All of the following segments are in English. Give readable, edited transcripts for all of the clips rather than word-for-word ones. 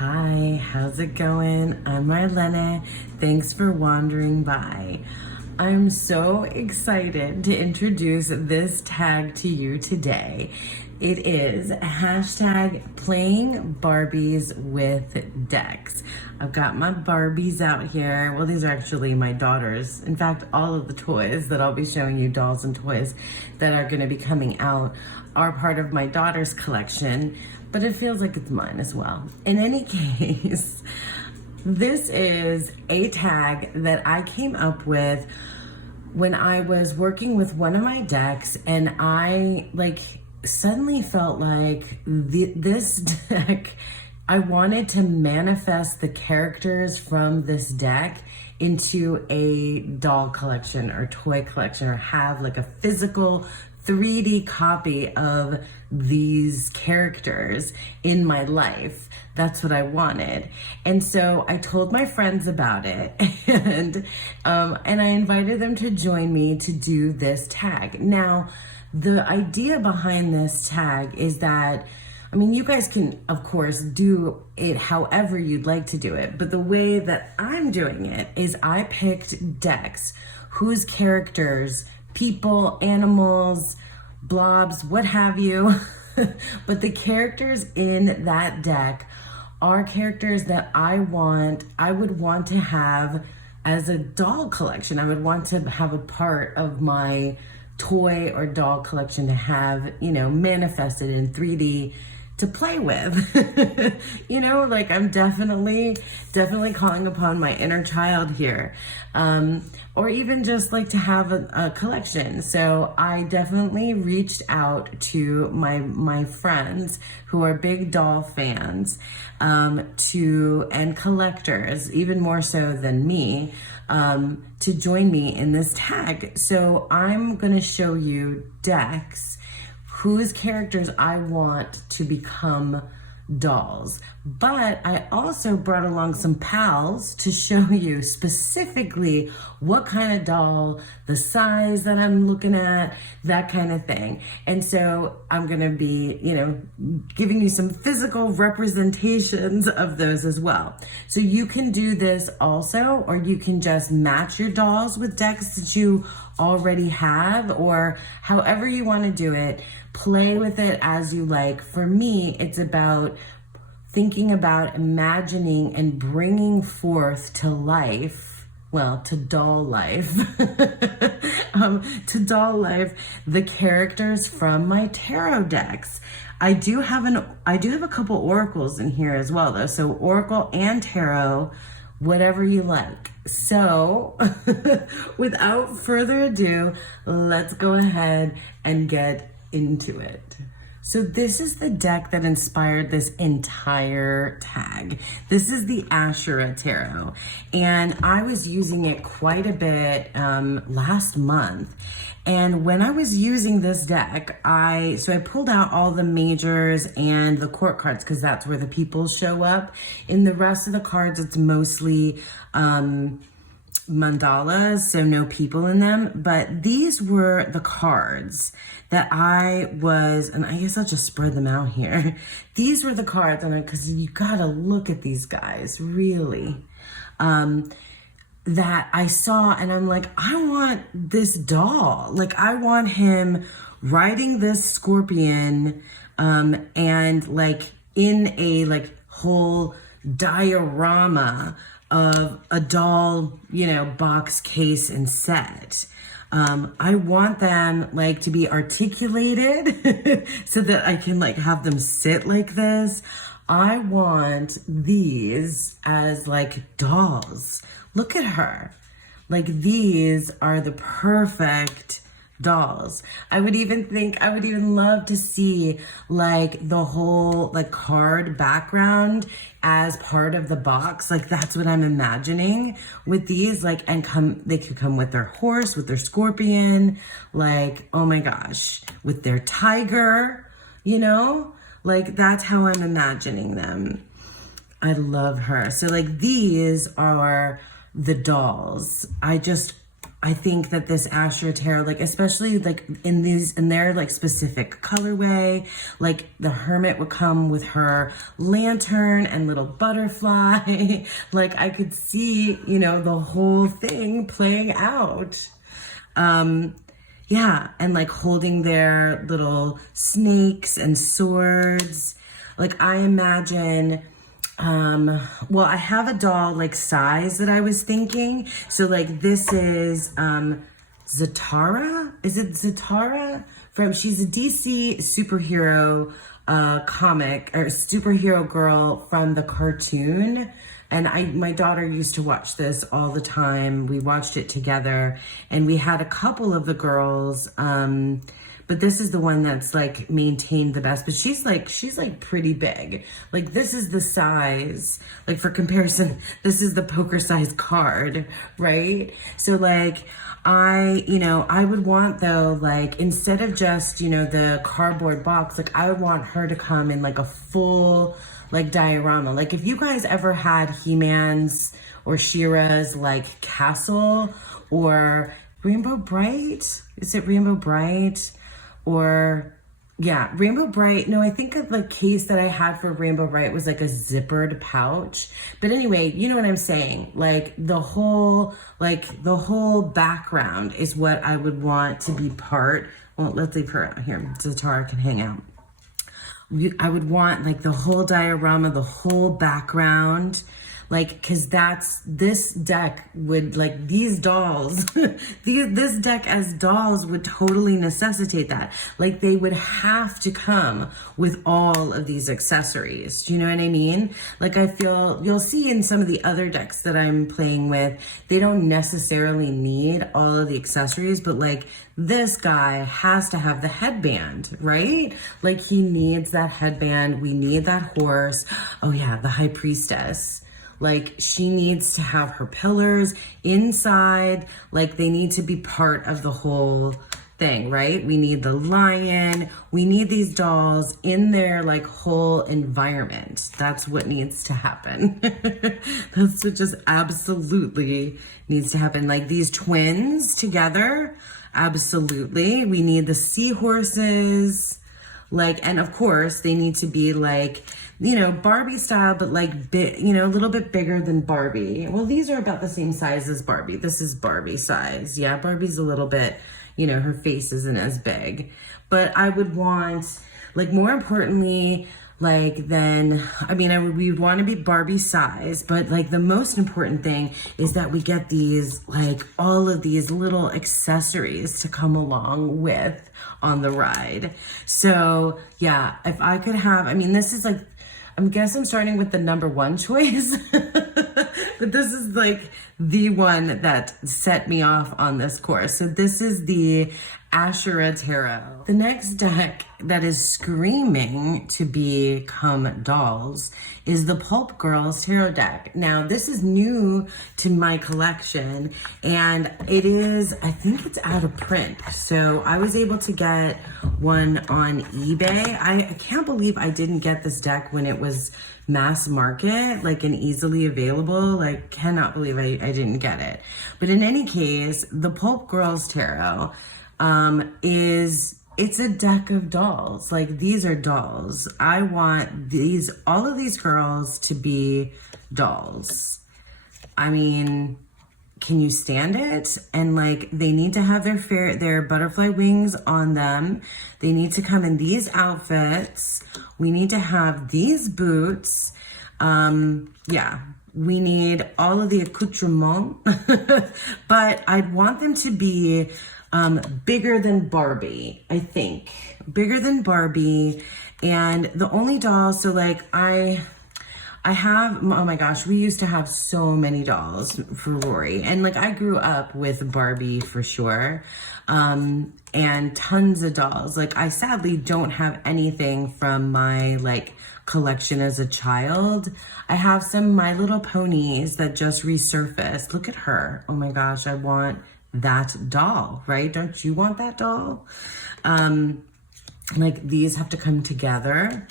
Hi, how's it going? I'm Marlene. Thanks for wandering by. I'm so excited to introduce this tag to you today. It is hashtag playing Barbies with decks. I've got my Barbies out here. Well, these are actually my daughters. In fact, all of the toys that I'll be showing you, dolls and toys that are going to be coming out, are part of my daughter's collection, but it feels like it's mine as well. In any case, this is a tag that I came up with when I was working with one of my decks, and I suddenly felt like this deck, I wanted to manifest the characters from this deck into a doll collection or toy collection, or have like a physical 3D copy of these characters in my life. That's what I wanted. And so I told my friends about it, and I invited them to join me to do this tag. Now, the idea behind this tag is that, I mean, you guys can, of course, do it however you'd like to do it, but the way that I'm doing it is I picked decks whose characters, people, animals, blobs, what have you, but the characters in that deck are characters that I would want to have as a doll collection. I would want to have a part of my toy or doll collection to have, manifested in 3D to play with. I'm definitely calling upon my inner child here. Or even just like to have a collection. So I definitely reached out to my friends who are big doll fans, and collectors, even more so than me, to join me in this tag. So I'm gonna show you decks whose characters I want to become dolls. But I also brought along some pals to show you specifically what kind of doll, the size that I'm looking at, that kind of thing. And so I'm gonna be, giving you some physical representations of those as well. So you can do this also, or you can just match your dolls with decks that you already have, or however you wanna do it. Play with it as you like. For me, it's about thinking about imagining and bringing forth to life, to doll life, the characters from my tarot decks. I do have a couple oracles in here as well, though. So oracle and tarot, whatever you like. So without further ado, let's go ahead and get into it. So this is the deck that inspired this entire tag. This is the Asherah Tarot, and I was using it quite a bit last month. And when I was using this deck, I pulled out all the majors and the court cards, because that's where the people show up. In the rest of the cards, it's mostly mandalas, so no people in them. But these were the cards that and I guess I'll just spread them out here. These were the cards, and because you gotta look at these guys, really, that I saw, and I'm like, I want this doll. Like, I want him riding this scorpion, and like in a whole diorama of a doll, box, case, and set. I want them to be articulated so that I can have them sit like this. I want these as dolls. Look at her. These are the perfect dolls. I would even love to see the whole card background as part of the box. That's what I'm imagining with these, they could come with their horse, with their scorpion, oh my gosh, with their tiger, that's how I'm imagining them. I love her. So these are the dolls. I think that this Asher Tarot, like especially like in their like specific colorway, like the hermit would come with her lantern and little butterfly. Like I could see, you know, the whole thing playing out. Yeah, and like holding their little snakes and swords. Like I imagine, well, I have a doll like size that I was thinking. So like this is Zatara. Is it Zatara? She's a DC superhero comic or superhero girl from the cartoon. And my daughter used to watch this all the time. We watched it together, and we had a couple of the girls, but this is the one that's like maintained the best. But she's like pretty big. Like this is the size, like for comparison, this is the poker size card, right? So like I would want though, like instead of just, you know, the cardboard box, like I would want her to come in like a full like diorama. Like if you guys ever had He-Man's or She-Ra's like castle or Rainbow Bright, is it Rainbow Bright? Or yeah, Rainbow Bright. No, I think the case that I had for Rainbow Bright was like a zippered pouch. But anyway, you know what I'm saying? Like the whole background is what I would want to be part. Well, let's leave her out here so Tara can hang out. I would want like the whole diorama, the whole background, like, cause this deck would like these dolls, this deck as dolls would totally necessitate that. Like they would have to come with all of these accessories. Do you know what I mean? Like I feel, you'll see in some of the other decks that I'm playing with, they don't necessarily need all of the accessories, but like this guy has to have the headband, right? Like he needs that headband. We need that horse. Oh yeah, the high priestess. Like she needs to have her pillars inside. Like they need to be part of the whole thing, right? We need the lion. We need these dolls in their like whole environment. That's what needs to happen. That's what just absolutely needs to happen. Like these twins together. Absolutely. We need the seahorses, like, and of course they need to be like, you know, Barbie style, but like you know, a little bit bigger than Barbie. Well, these are about the same size as Barbie. This is Barbie size. Yeah, Barbie's a little bit, you know, her face isn't as big, but I would want, like, more importantly, like then, I mean, we want to be Barbie size, but like the most important thing is that we get these, like all of these little accessories to come along with on the ride. So yeah, if I could have, I mean, this is like, I guess I'm starting with the number one choice, but this is like the one that set me off on this course. So this is the Asher Tarot. The next deck that is screaming to become dolls is the Pulp Girls Tarot deck. Now this is new to my collection and it is, I think it's out of print. So I was able to get one on eBay. I can't believe I didn't get this deck when it was mass market, like and easily available. Like cannot believe I didn't get it. But in any case, the Pulp Girls Tarot it's a deck of dolls. Like these are dolls. I want all of these girls to be dolls. I mean, can you stand it? And like, they need to have their butterfly wings on them. They need to come in these outfits. We need to have these boots. Yeah, we need all of the accoutrement, but I'd want them to be bigger than Barbie, I think. Bigger than Barbie. And the only doll, so like I have, oh my gosh, we used to have so many dolls for Rory. And like I grew up with Barbie for sure. And tons of dolls. Like I sadly don't have anything from my like collection as a child. I have some My Little Ponies that just resurfaced. Look at her. Oh my gosh, I want that doll, right? Don't you want that doll? Like these have to come together.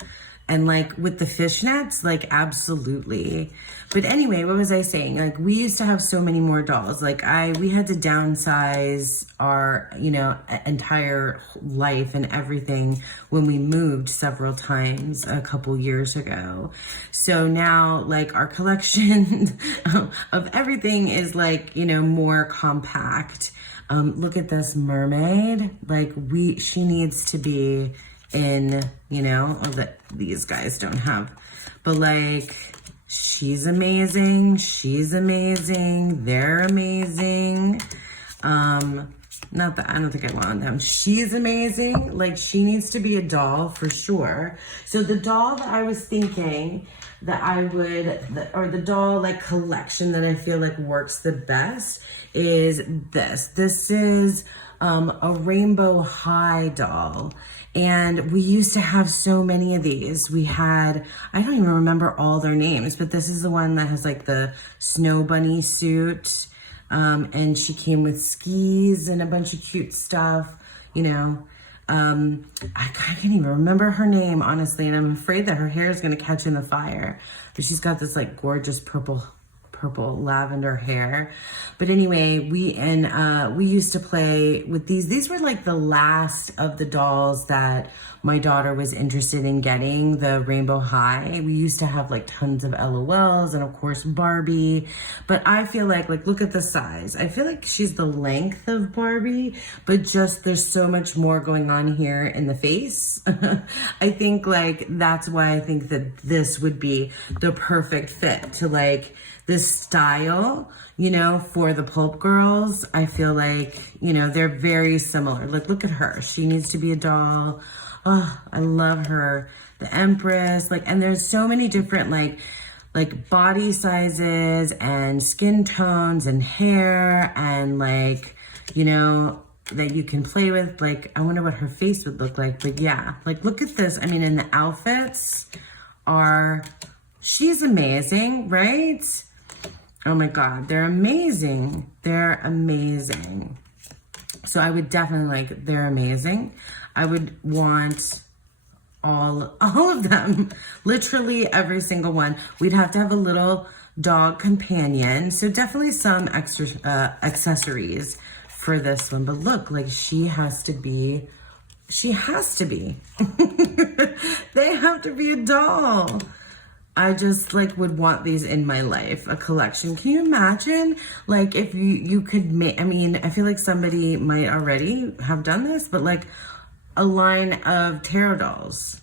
And like with the fishnets, like absolutely. But anyway, what was I saying? Like we used to have so many more dolls. Like we had to downsize our, you know, entire life and everything when we moved several times a couple years ago. So now like our collection of everything is like, you know, more compact. Look at this mermaid. Like she needs to be in, you know, that these guys don't have, but like she's amazing, they're amazing. Not that I don't think I want them. She's amazing. Like she needs to be a doll for sure. So the doll that I was thinking that I would, or the doll like collection that I feel like works the best is this. This is a Rainbow High doll. And we used to have so many of these. We had, I don't even remember all their names, but this is the one that has like the snow bunny suit. And she came with skis and a bunch of cute stuff, you know. I can't even remember her name, honestly, and I'm afraid that her hair is gonna catch in the fire. But she's got this like gorgeous purple lavender hair. But anyway, we used to play with these. These were like the last of the dolls that my daughter was interested in getting, the Rainbow High. We used to have like tons of LOLs and of course Barbie. But I feel like look at the size. I feel like she's the length of Barbie, but just there's so much more going on here in the face. I think like that's why I think that this would be the perfect fit to like this style, you know, for the Pulp girls. I feel like, you know, they're very similar. Like, look at her. She needs to be a doll. Oh, I love her. The Empress, like, and there's so many different, like body sizes and skin tones and hair and like, you know, that you can play with. Like, I wonder what her face would look like. But yeah, like, look at this. I mean, and the outfits she's amazing, right? Oh my God, they're amazing. They're amazing. So I would definitely like, they're amazing. I would want all of them, literally every single one. We'd have to have a little dog companion. So definitely some extra accessories for this one. But look, like she has to be. They have to be a doll. I just like would want these in my life, a collection. Can you imagine like if you could make, I mean, I feel like somebody might already have done this, but like a line of tarot dolls.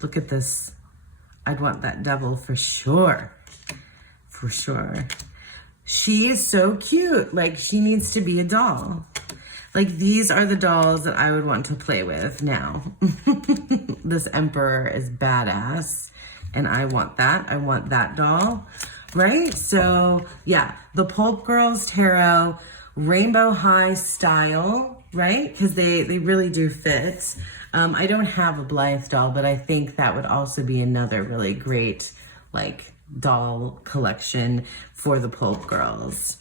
Look at this. I'd want that devil for sure. For sure. She is so cute. Like she needs to be a doll. Like these are the dolls that I would want to play with now. This Emperor is badass. And I want that. I want that doll, right? So yeah, the Pulp Girls Tarot Rainbow High style, right? Because they really do fit. I don't have a Blythe doll, but I think that would also be another really great like doll collection for the Pulp Girls.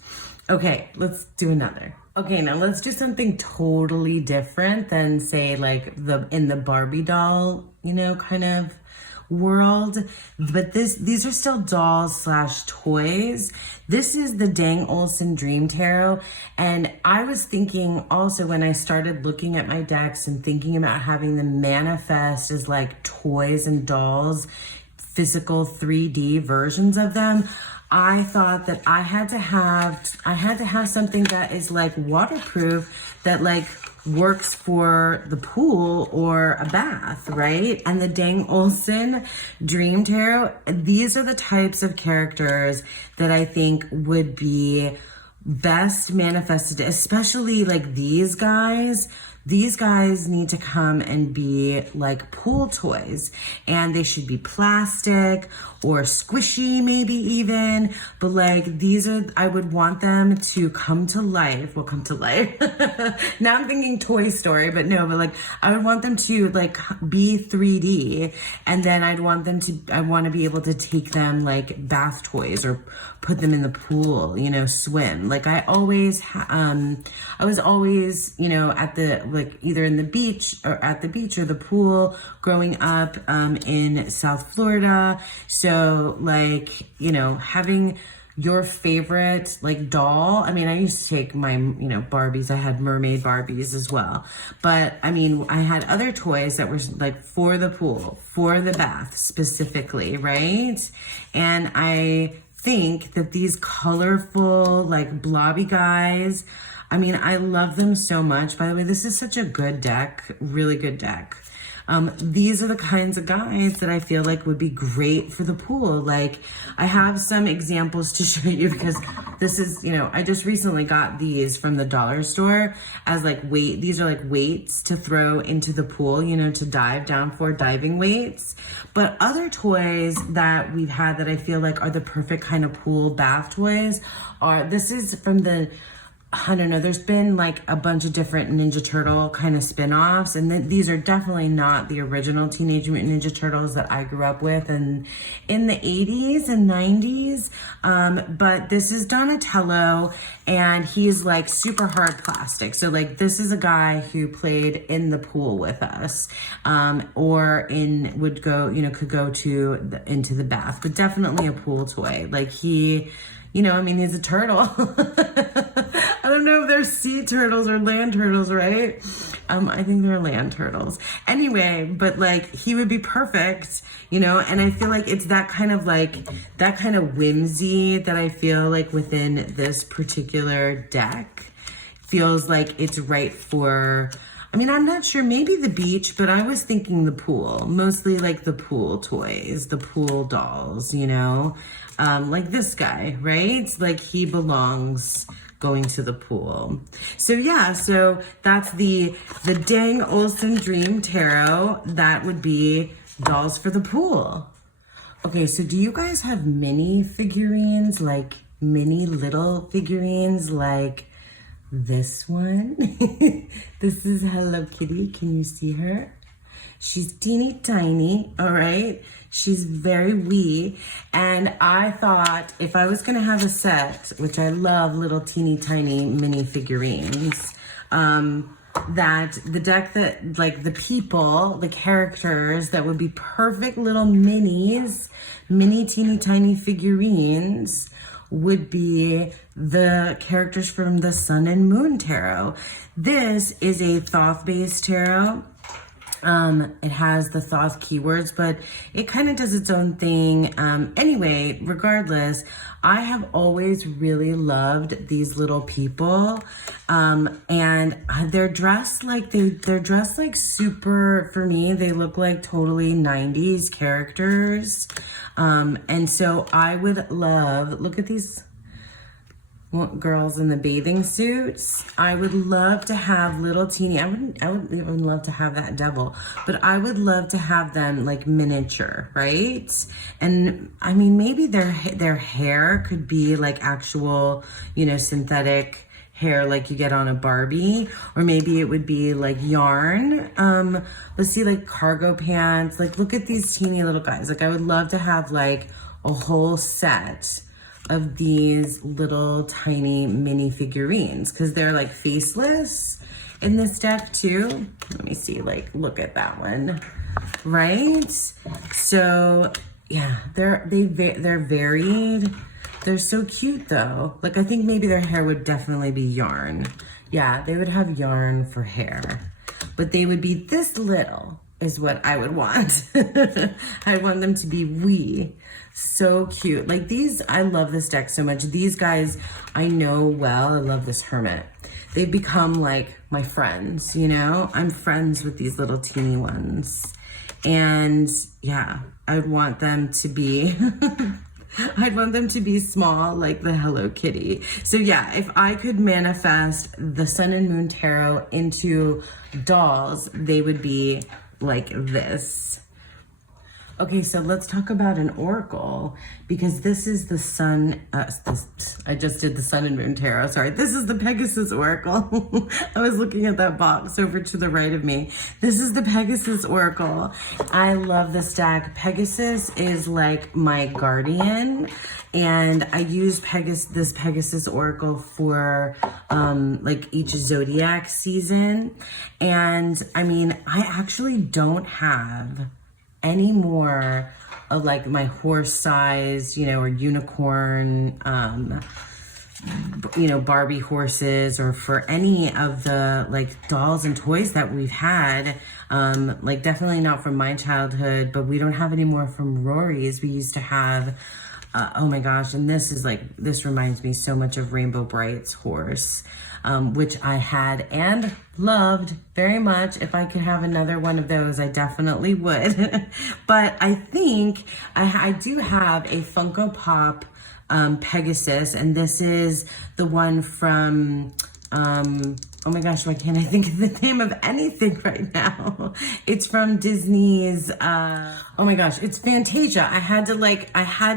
Okay, let's do another. Okay, now let's do something totally different than say like in the Barbie doll, you know, kind of world, but these are still dolls / toys. This is the Dang Olsen Dream Tarot, and I was thinking also when I started looking at my decks and thinking about having them manifest as like toys and dolls, physical 3D versions of them, I thought that I had to have something that is like waterproof, that like works for the pool or a bath, right? And the Dang Olsen Dream Tarot, these are the types of characters that I think would be best manifested, especially like these guys. These guys need to come and be like pool toys, and they should be plastic or squishy, maybe even, but like these are, I would want them to come to life. Well, come to life. Now I'm thinking Toy Story, but no, but like I would want them to like be 3D, and then I want to be able to take them like bath toys or put them in the pool, you know, swim. Like I was always, you know, like either in the beach or at the beach or the pool growing up in South Florida. So like, you know, having your favorite like doll. I mean, I used to take my, you know, Barbies. I had mermaid Barbies as well. But I mean, I had other toys that were like for the pool, for the bath specifically, right? And I think that these colorful, like blobby guys, I mean, I love them so much. By the way, this is such a good deck, really good deck. These are the kinds of guys that I feel like would be great for the pool. Like, I have some examples to show you because this is, you know, I just recently got these from the dollar store as like these are like weights to throw into the pool, you know, to dive down for, diving weights. But other toys that we've had that I feel like are the perfect kind of pool bath toys this is from the, I don't know, there's been like a bunch of different Ninja Turtle kind of spin-offs, and these are definitely not the original Teenage Mutant Ninja Turtles that I grew up with and in the 80s and 90s. But this is Donatello, and he's like super hard plastic. So like this is a guy who played in the pool with us, or would go, you know, could go into the bath, but definitely a pool toy. Like he, you know, I mean, he's a turtle. I don't know if they're sea turtles or land turtles, right? I think they're land turtles. Anyway, but like he would be perfect, you know, and I feel like it's that kind of whimsy that I feel like within this particular deck feels like it's right for, I mean, I'm not sure, maybe the beach, but I was thinking the pool, mostly like the pool toys, the pool dolls, you know, like this guy, right? Like he belongs going to the pool. So yeah, so that's the Dang Olsen Dream Tarot. That would be dolls for the pool. Okay, so do you guys have mini figurines, like mini little figurines like this one? This is Hello Kitty. Can you see her? She's teeny tiny, all right? She's very wee. And I thought if I was gonna have a set, which I love little teeny tiny mini figurines, that the deck that, like the people, the characters that would be perfect little minis, mini teeny tiny figurines would be the characters from the Sun and Moon Tarot. This is a Thoth-based tarot. It has the Thoth keywords, but it kind of does its own thing. Anyway, regardless, I have always really loved these little people. And they're dressed like, they're dressed like super, for me, they look like totally 90s characters. And so I would love, look at these girls in the bathing suits. I would love to have little teeny, I would even love to have that devil, but I would love to have them like miniature, right? And I mean, maybe their hair could be like actual, you know, synthetic hair like you get on a Barbie, or maybe it would be like yarn. Let's see, like cargo pants. Like look at these teeny little guys. Like I would love to have like a whole set of these little tiny mini figurines because they're like faceless in this deck too. Let me see, like look at that one, right? So yeah, they're varied. They're so cute though. Like I think maybe their hair would definitely be yarn. Yeah, they would have yarn for hair, but they would be this little is what I would want. I want them to be wee. So cute. Like these, I love this deck so much. These guys I know well. I love this hermit. They've become like my friends, you know? I'm friends with these little teeny ones. And yeah, I'd want them to be I'd want them to be small like the Hello Kitty. So yeah, if I could manifest the Sun and Moon Tarot into dolls, they would be like this. Okay, so let's talk about an oracle because this is the sun. I just did the sun and moon tarot. Sorry, this is the Pegasus Oracle. I was looking at that box over to the right of me. This is the Pegasus Oracle. I love this deck. Pegasus is like my guardian, and I use this Pegasus Oracle for like each zodiac season. And I mean, I actually don't have any more of like my horse size, or unicorn, Barbie horses, or for any of the like dolls and toys that we've had. Like definitely not from my childhood, but we don't have any more from Rory's. We used to have, oh my gosh, and this reminds me so much of Rainbow Bright's horse, which I had and loved very much. If I could have another one of those, I definitely would. But I think I do have a Funko Pop Pegasus, and this is the one from, oh my gosh, why can't I think of the name of anything right now? It's from Disney's, oh my gosh, it's Fantasia. I had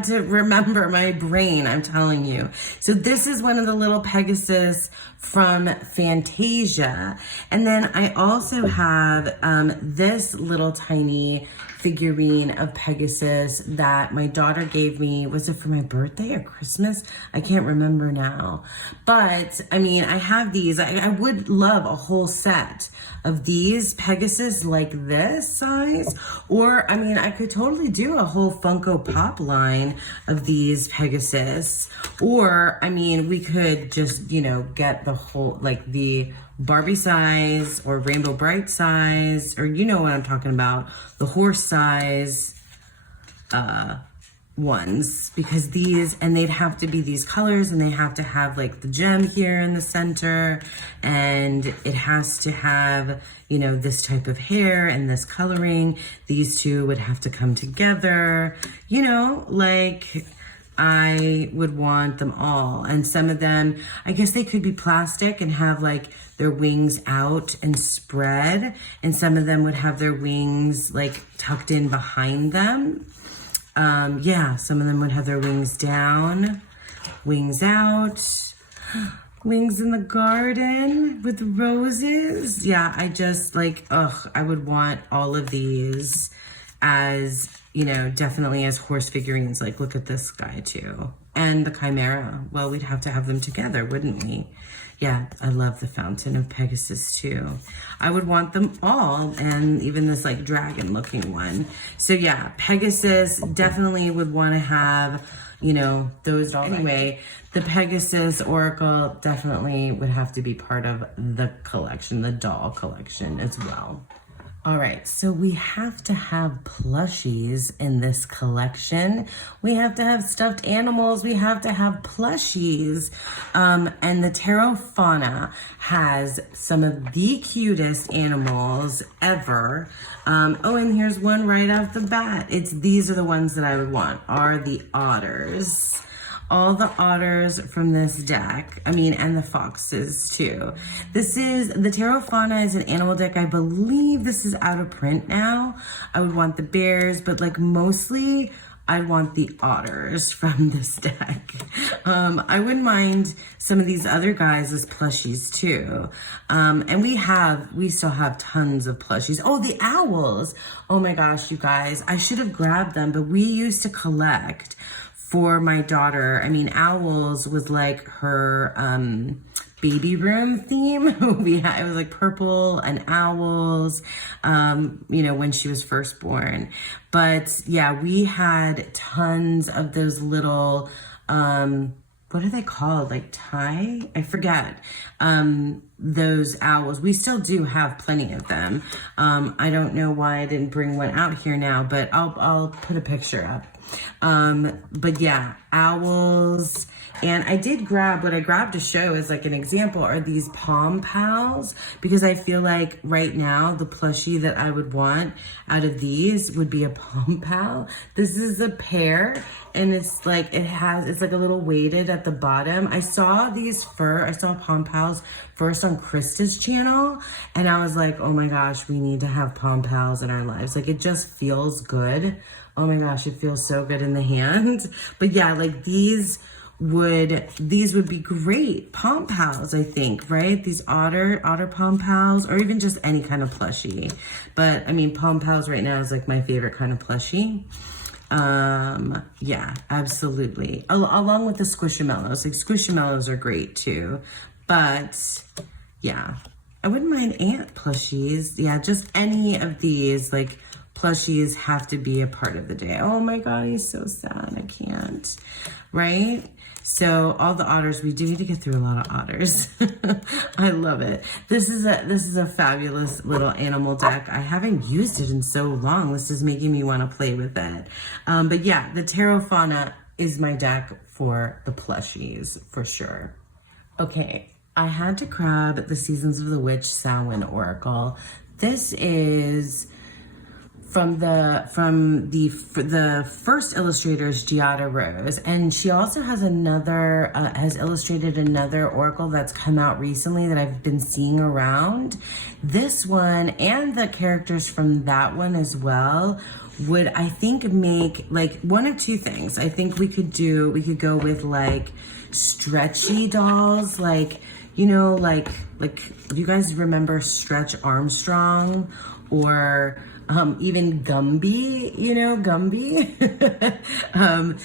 to remember my brain, I'm telling you. So this is one of the little Pegasus from Fantasia. And then I also have this little tiny figurine of Pegasus that my daughter gave me. Was it for my birthday or Christmas? I can't remember now. But I mean, I have these. I would love a whole set of these Pegasus like this size. Or I mean, I could totally do a whole Funko Pop line of these Pegasus. Or I mean, we could just, get the whole, like the Barbie size or Rainbow Bright size, or you know what I'm talking about, the horse size ones, because they'd have to be these colors, and they have to have like the gem here in the center, and it has to have, this type of hair and this coloring. These two would have to come together, like I would want them all. And some of them, I guess they could be plastic and have like their wings out and spread. And some of them would have their wings like tucked in behind them. Yeah, some of them would have their wings down, wings out, wings in the garden with roses. Yeah, I just I would want all of these as, definitely as horse figurines. Like, look at this guy too. And the Chimera. Well, we'd have to have them together, wouldn't we? Yeah, I love the Fountain of Pegasus too. I would want them all, and even this like dragon looking one. So yeah, Pegasus definitely would want to have, those dolls. Anyway, the Pegasus Oracle definitely would have to be part of the collection, the doll collection as well. All right, so we have to have plushies in this collection. We have to have stuffed animals. We have to have plushies. And the Tarot Fauna has some of the cutest animals ever. Oh, and here's one right off the bat. These are the ones that I would want, are the otters. All the otters from this deck. I mean, and the foxes too. The Tarot Fauna is an animal deck. I believe this is out of print now. I would want the bears, but like mostly I'd want the otters from this deck. I wouldn't mind some of these other guys as plushies too. And we still have tons of plushies. Oh, the owls. Oh my gosh, you guys, I should have grabbed them, but we used to collect for my daughter. I mean, owls was like her baby room theme. It was like purple and owls, when she was first born. But yeah, we had tons of those little, what are they called? Like tie? I forget. Those owls. We still do have plenty of them. I don't know why I didn't bring one out here now, but I'll put a picture up. But yeah, owls. And I did grab, what I grabbed to show as like an example are these Palm Pals, because I feel like right now the plushie that I would want out of these would be a Palm Pal. This is a pair, and it's like a little weighted at the bottom. I saw Palm Pals first on Krista's channel, and I was like, oh my gosh, we need to have Palm Pals in our lives. Like, it just feels good Oh my gosh, it feels so good in the hand. But yeah, like these would be great pom pals, I think, right? These otter pom pals, or even just any kind of plushie. But I mean, pom pals right now is like my favorite kind of plushie. Yeah, absolutely. Along with the squishamallows. Like squishamallows are great too. But yeah, I wouldn't mind ant plushies. Yeah, just any of these like plushies have to be a part of the day. Oh my God, he's so sad. I can't. Right? So all the otters, we do need to get through a lot of otters. I love it. This is a fabulous little animal deck. I haven't used it in so long. This is making me want to play with it. But yeah, the Tarot Fauna is my deck for the plushies for sure. Okay, I had to grab the Seasons of the Witch Samhain Oracle. This is from the first illustrator's Giada Rose, and she also has another has illustrated another oracle that's come out recently that I've been seeing around. This one and the characters from that one as well would, I think, make like one of two things. I think we could go with like stretchy dolls, like, you know, like you guys remember Stretch Armstrong, or even Gumby, you know, Gumby,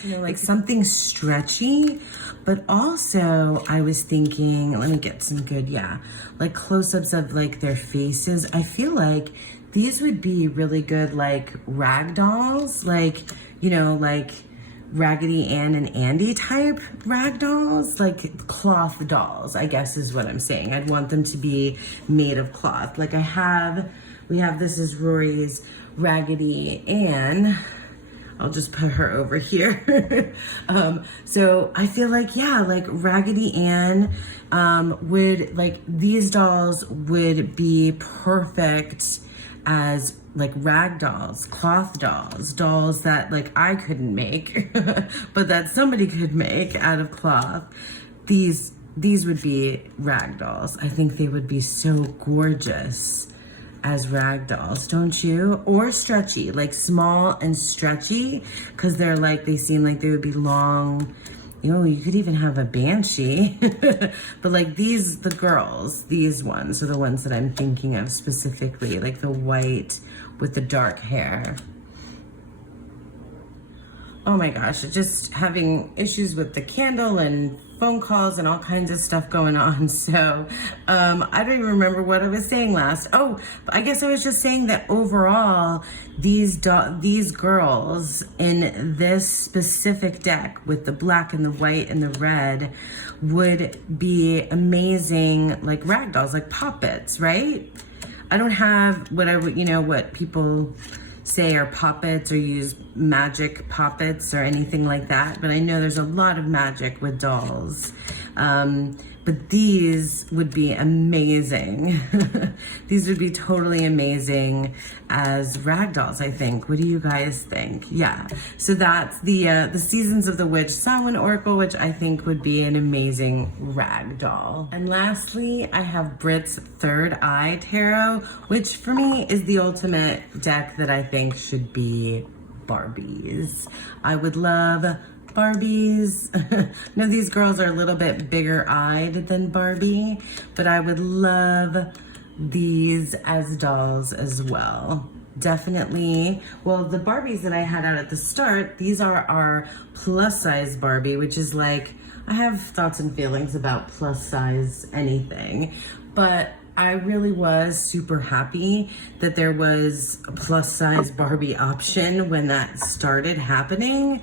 you know, like something stretchy. But also I was thinking, let me get some good, like close-ups of like their faces. I feel like these would be really good, like rag dolls, like, you know, like Raggedy Ann and Andy type rag dolls, like cloth dolls, I guess is what I'm saying. I'd want them to be made of cloth. Like we have, this is Rory's Raggedy Ann. I'll just put her over here. So I feel like, yeah, like Raggedy Ann would, like these dolls would be perfect as like rag dolls, cloth dolls that like I couldn't make, but that somebody could make out of cloth. These would be rag dolls. I think they would be so gorgeous as rag dolls, don't you? Or stretchy, like small and stretchy, because they're like, they seem like they would be long. You know, you could even have a banshee. But like the girls, these ones are the ones that I'm thinking of specifically, like the white with the dark hair. Oh my gosh, just having issues with the candle and phone calls and all kinds of stuff going on. So I don't even remember what I was saying last. Oh, I guess I was just saying that overall, these girls in this specific deck with the black and the white and the red would be amazing, like rag dolls, like poppets, right? I don't have what people say are poppets or use magic poppets or anything like that, but I know there's a lot of magic with dolls. But these would be amazing. These would be totally amazing as rag dolls, I think. What do you guys think? Yeah. So that's the Seasons of the Witch Samhain Oracle, which I think would be an amazing rag doll. And lastly, I have Brit's Third Eye Tarot, which for me is the ultimate deck that I think should be Barbies. I would love Barbies. No, these girls are a little bit bigger eyed than Barbie, but I would love these as dolls as well. Definitely. Well, the Barbies that I had out at the start, these are our plus size Barbie, which is like, I have thoughts and feelings about plus size anything, but I really was super happy that there was a plus size Barbie option when that started happening.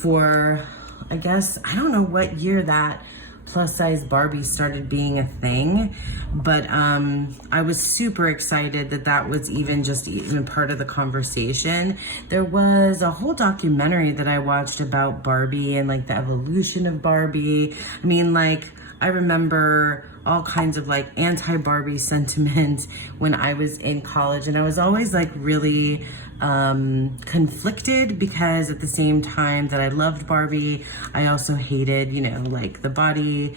For, I guess, I don't know what year that plus size Barbie started being a thing, but I was super excited that that was even part of the conversation. There was a whole documentary that I watched about Barbie and like the evolution of Barbie. I mean, like, I remember all kinds of like anti-Barbie sentiment when I was in college, and I was always like really conflicted, because at the same time that I loved Barbie, I also hated, you know, like the body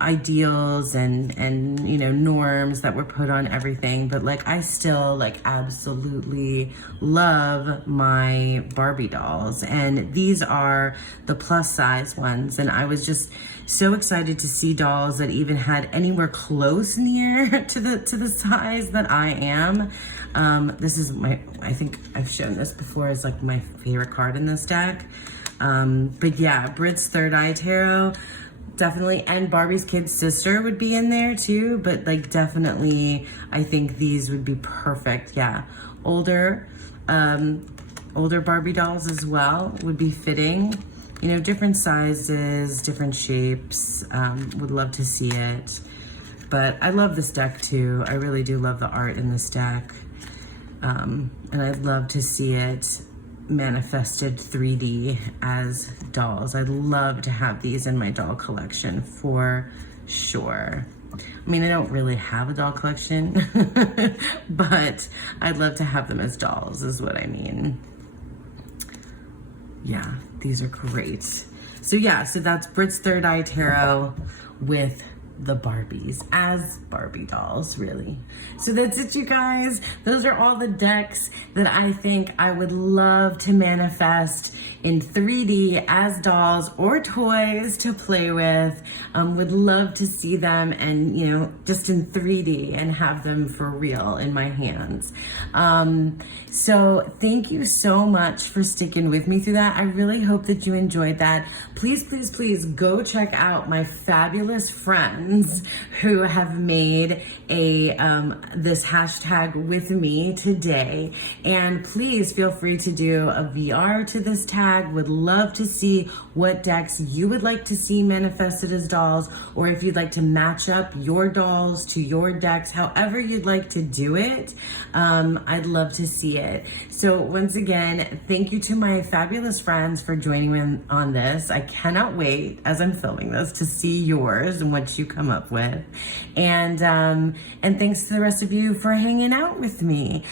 ideals and you know, norms that were put on everything, but like I still like absolutely love my Barbie dolls, and these are the plus size ones, and I was just so excited to see dolls that even had anywhere close near to the size that I am. This is I think I've shown this before as like my favorite card in this deck. But yeah, Brit's Third Eye Tarot, definitely, and Barbie's kid sister would be in there too, but like definitely I think these would be perfect. Yeah, older Barbie dolls as well would be fitting. You know, different sizes, different shapes, would love to see it. But I love this deck too. I really do love the art in this deck. And I'd love to see it manifested 3D as dolls. I'd love to have these in my doll collection for sure. I mean, I don't really have a doll collection, but I'd love to have them as dolls is what I mean. Yeah, these are great. So yeah, so that's Brit's Third Eye Tarot with the Barbies as Barbie dolls, really. So that's it, you guys. Those are all the decks that I think I would love to manifest in 3D as dolls or toys to play with. Would love to see them and, you know, just in 3D and have them for real in my hands. So thank you so much for sticking with me through that. I really hope that you enjoyed that. Please, please, please go check out my fabulous friends who have made a this hashtag with me today. And please feel free to do a VR to this tag. Would love to see what decks you would like to see manifested as dolls, or if you'd like to match up your dolls to your decks, however you'd like to do it. I'd love to see it. So once again, thank you to my fabulous friends for joining me on this. I cannot wait as I'm filming this to see yours and what you come up with. And thanks to the rest of you for hanging out with me.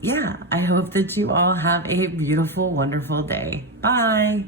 Yeah, I hope that you all have a beautiful, wonderful day. Bye.